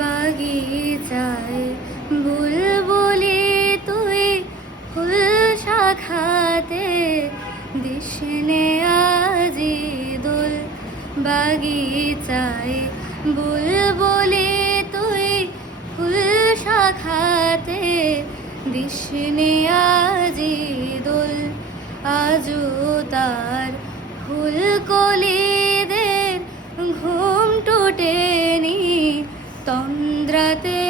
বাগিচায় বুলবুলি তুই ফুল শাখাতে দিশনে আজি দোল। বাগিচায় বুলবুলি তুই ফুল শাখাতে দিশনে আজি দোল। আজও তার ফুলকলিদের ঘুম টুটেনি তন্দ্রাতে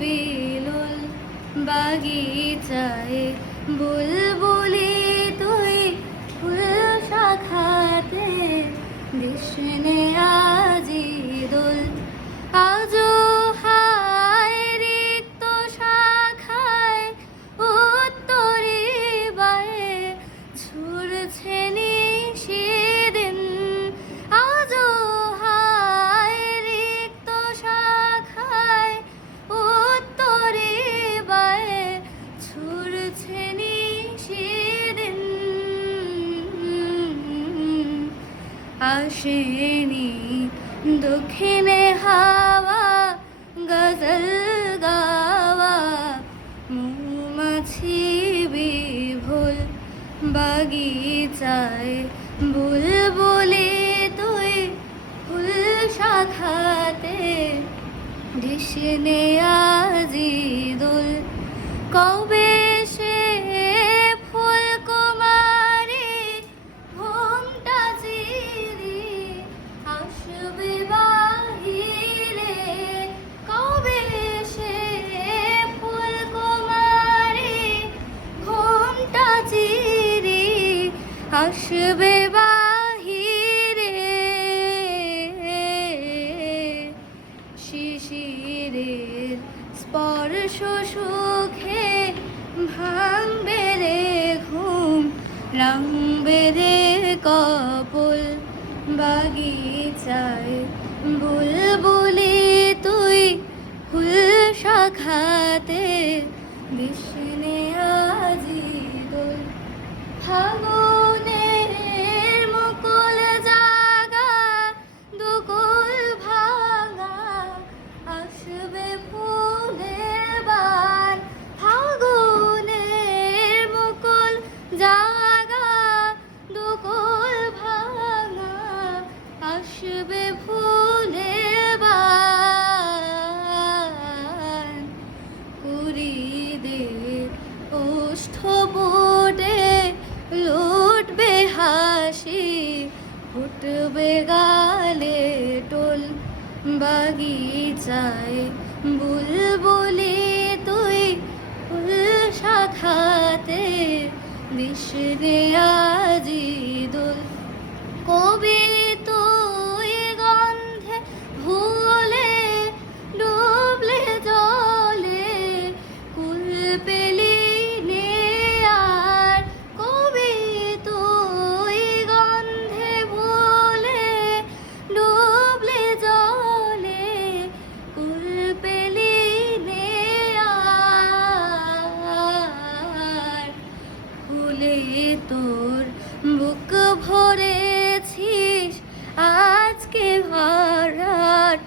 বিলোল। বাগিচায় বুলবুলি তুই ফুল শাখাতে দিশনে আজি দোল। আজও হায় রিক্ত শাখায় উত্তরে বায়ে ছুড়ছে নিশিদিন। আজও হায় রিক্ত শাখায় উত্তরে বায়ে ছুড়ছে নিশিদিন। আসেনি দক্ষিণে হাওয়া গজল গাওয়া মৌমাছি বিভোল। বাগিচায় বুলবুলি তুই ফুল শাখাতে দিশনে আজি দোল। কবে সে ফুল কুমারী ঘোমটা চিরি আসবে বাহিরে। কবে সে ফুল কুমারী ঘোমটা চিরি আসবে বাহিরে। শিশিরের স্পর্শ সুখে ভাঙবে রে ঘুম রাঙবে রে কপোল। বাগিচায় বুলবুলি তুই ফুল শাখাতে দিশনে আজি দোল। ফাগুনের মুকুল জাগা দুকুল ভাঙা আসবে ফুলের বান। ফাগুনের মুকুল জাগা দুকুল ভাঙা আসবে ফুলের বান। কুড়িদের ওষ্ঠ বুটে লুটবে হাসি ফুটবে গালে টোল। বাগিচায় বুলবুলি তুই ফুল শাখাতে দিশনে আজি দোল। কবি তুই গন্ধে ভুলে ডুবলে জলে কুল পেলি নে আর। কবি তুই গন্ধে ভুলে ডুবলে জলে কুল পেলি নে আর। ফুলে তোর বুক ভরেছিস আজকে ভরাট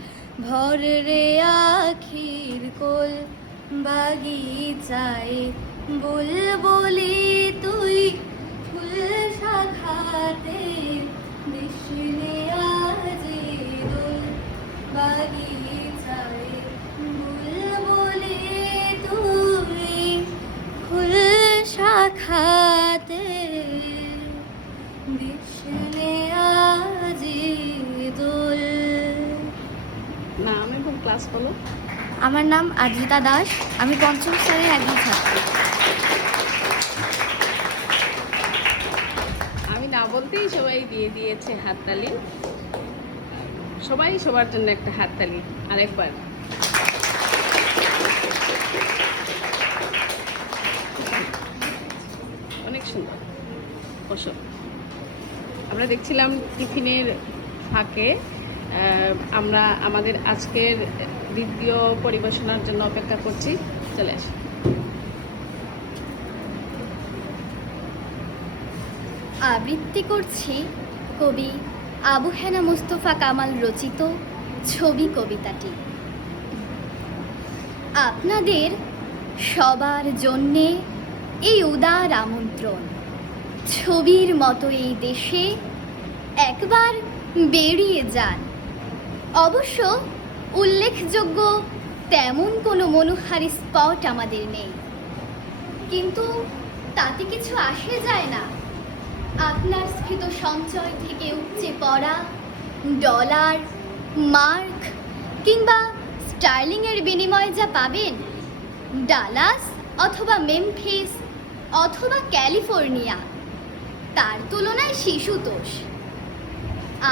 ভর রে আখির কোল। বাগিচায় বুলবুলি তুই ফুল শাখাতে দিশনে আজি দোল। বাগিচায় বুলবুলি তুই ফুল শাখাতে দিশনে আজি দোল। নাম এবং ক্লাস বলো। আমার নাম আদ্রিতা দাস, আমি পঞ্চম শ্রেণীর একজন ছাত্রী। আমি না বলতেই সবাই দিয়ে দিয়েছে হাততালি। সবাই সবার জন্য একটা হাততালি আরেকবার। অনেক সুন্দর। বসো। আমরা দেখছিলাম টিফিনের ফাঁকে আমরা আমাদের আজকের দ্বিতীয় পরিবেশনার জন্য অপেক্ষা করছি। চলে আসি। আবৃত্তি করছি কবি আবু হেনা মুস্তফা কামাল রচিত ছবি কবিতাটি। আপনাদের সবার জন্যে এই উদার আমন্ত্রণ। ছবির মতো এই দেশে একবার বেরিয়ে যান। অবশ্য উল্লেখযোগ্য তেমন কোনো মনোহারী স্পট আমাদের নেই, কিন্তু তাতে কিছু আসে যায় না। আপনার স্ফীত সঞ্চয় থেকে উপচে পড়া ডলার, মার্ক কিংবা স্টার্লিংয়ের বিনিময়ে যা পাবেন, ডালাস অথবা মেমফিস অথবা ক্যালিফোর্নিয়া তার তুলনায় শিশুতোষ।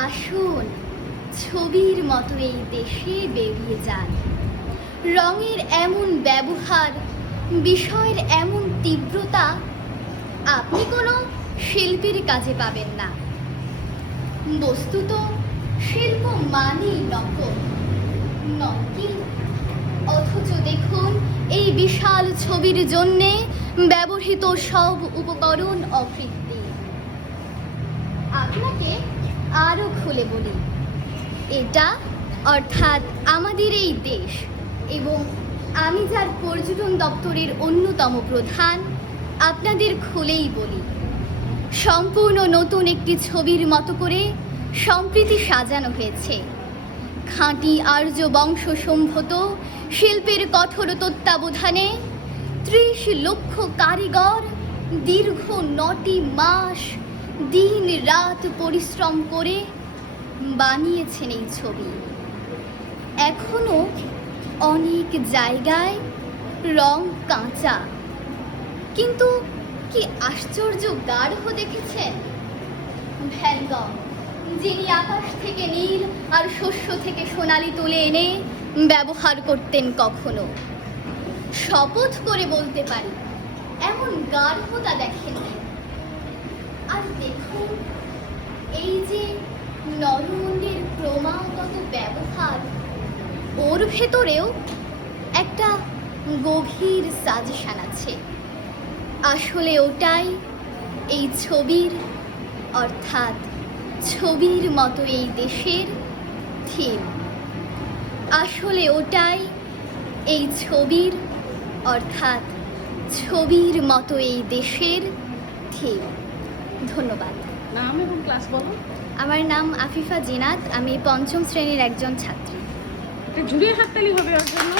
আসুন, ছবির মতো এই দেশে বেরিয়ে যান। রঙের এমন ব্যবহার, বিষয়ের এমন তীব্রতা আপনি কোনো শিল্পীর কাজে পাবেন না। বস্তুত শিল্প মানেই নকল, নকল। অথচ দেখুন, এই বিশাল ছবির জন্যে ব্যবহৃত সব উপকরণ অকৃত্রিম। আপনাকে আরও খুলে বলি, এটা অর্থাৎ আমাদের এই দেশ এবং আমি যার পর্যটন দপ্তরের অন্যতম প্রধান, আপনাদের খুলেই বলি, সম্পূর্ণ নতুন একটি ছবির মতো করে সম্প্রীতি সাজানো হয়েছে। খাঁটি আর্য বংশ সম্ভূত শিল্পের কঠোর তত্ত্বাবধানে 30 লক্ষ কারিগর দীর্ঘ 9টি মাস দিন রাত পরিশ্রম করে বানিয়েছেন এই ছবি। এখনো অনেক জায়গায় রং কাঁচা, কিন্তু কি আশ্চর্য গাঢ় দেখেছেন? ভ্যান গঘ, যিনি আকাশ থেকে নীল আর শস্য থেকে সোনালি তুলে এনে ব্যবহার করতেন, কখনো শপথ করে বলতে পারি এমন গাঢ়তা দেখেননি। আর দেখুন, এই যে নরমুণ্ডের ক্রমাগত ব্যবহার, ওর ভেতরেও একটা গভীর সাজেশন আছে। আসলে ওটাই এই ছবির, অর্থাৎ ছবির মতো এই দেশের থিম। আসলে ওটাই এই ছবির, অর্থাৎ ছবির মতো এই দেশের থিম। ধন্যবাদ। নাম এবং ক্লাস বলো। আমার নাম আফিফা জিনাত, আমি 5ম শ্রেণীর একজন ছাত্রী। একটা জুড়ে হাততালি হবে ওর জন্য।